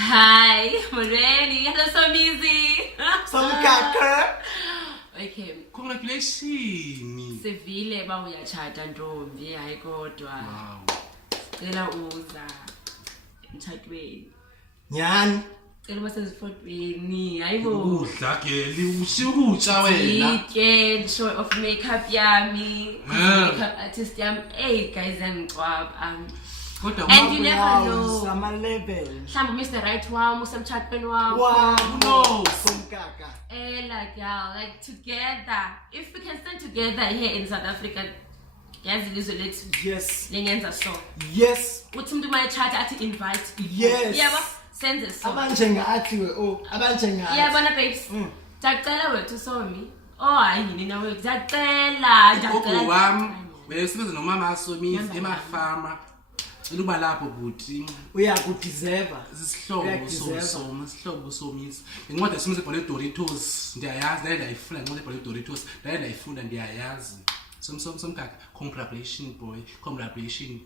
Hi, Moreni. Hello, Somizi. Somkaka. Okay. Congratulations. Sevile ba uyachata ntombi hayi kodwa. Wow. Cela uza emthatweni. Nyani. Cela basezifotweni. Hayibo. Udla ke usikutsha wena. Weekend show of makeup yami. Yeah. Makeup artist yami. Hey guys angicwaba. Kodwa And you never know. Sama level. Mhlawumbe Mr. Right wami usemthatweni wakho. Wow. No. Somkaka. Like girl, like together. If we can stand together here in South Africa, yazi lizwe lethu Yes. lengenza so. Yes. Uthi umuntu mayechatha athi invite people. Yes. Yebo, senze so. Abanje ngathi we abanje ngathi. Yabona babes. Ndacela wethu Somi. Oh hayi yini nawe ndacela Gogo wami besebenza nomama Somizi emafama. Uba lapho buthi Uyakudeserve. Isihlobo Somizi. Ngincwadi Somizi ebhale Doritos. Ndiyayazi ndayifuna ngincwadi ebhale Doritos. Ndayifunda ndiyayazi. Somkaka. Congratulations boy. Congratulations.